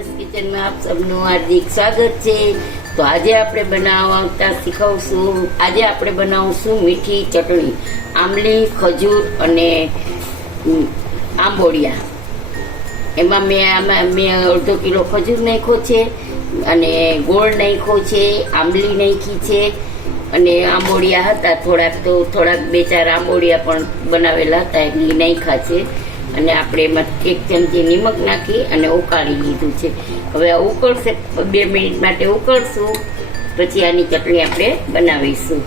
સરસ કિચનમાં આપ સૌનું હાર્દિક સ્વાગત છે. તો આજે આપણે બનાવતા શીખવશું. આજે આપણે બનાવશું મીઠી ચટણી આંબલી ખજૂર અને આંબોડિયા. એમાં મેં આમાં મેં અડધો કિલો ખજૂર નાખ્યો છે અને ગોળ નાખ્યો છે આંબલી નાખી છે અને આંબોડિયા હતા. થોડાક તો, થોડાક બે ચાર આંબોડિયા પણ બનાવેલા હતા એટલે નાખ્યા છે. અને આપણે એમાં એક ચમચી નિમક નાખી અને ઉકાળી લીધું છે. હવે આ ઉકળશે, બે મિનિટ માટે ઉકળશું, પછી આની ચટણી આપણે બનાવીશું.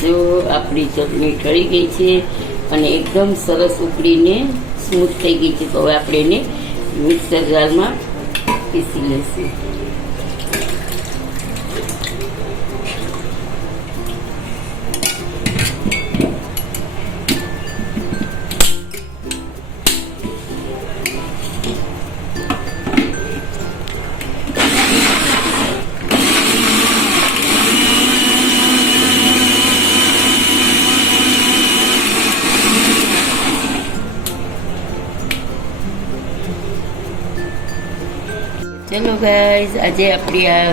જો આપણી ચટણી ઠરી ગઈ છે અને એકદમ સરસ ઉકળીને સ્મૂથ થઈ ગઈ છે, તો હવે આપણે એને મિક્સર જારમાં પીસી લઈશું. ચલો ગાઈઝ આજે આપણી આ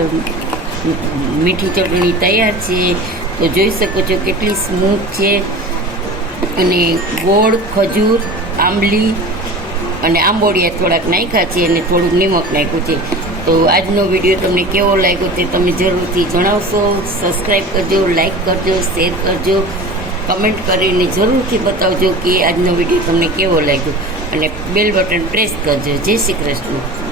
મીઠી ચટણી તૈયાર છે. તો જોઈ શકો છો કેટલી સ્મૂથ છે. અને ગોળ, ખજૂર, આંબલી અને આંબોડિયા થોડાક નાખ્યા છે અને થોડુંક નિમક નાખ્યું છે. તો આજનો વીડિયો તમને કેવો લાગ્યો તે તમે જરૂરથી જણાવશો. સબસ્ક્રાઈબ કરજો લાઈક કરજો શેર કરજો. કમેન્ટ કરીને જરૂરથી બતાવજો કે આજનો વીડિયો તમને કેવો લાગ્યો. અને બેલ બટન પ્રેસ કરજો. જય શ્રી કૃષ્ણ.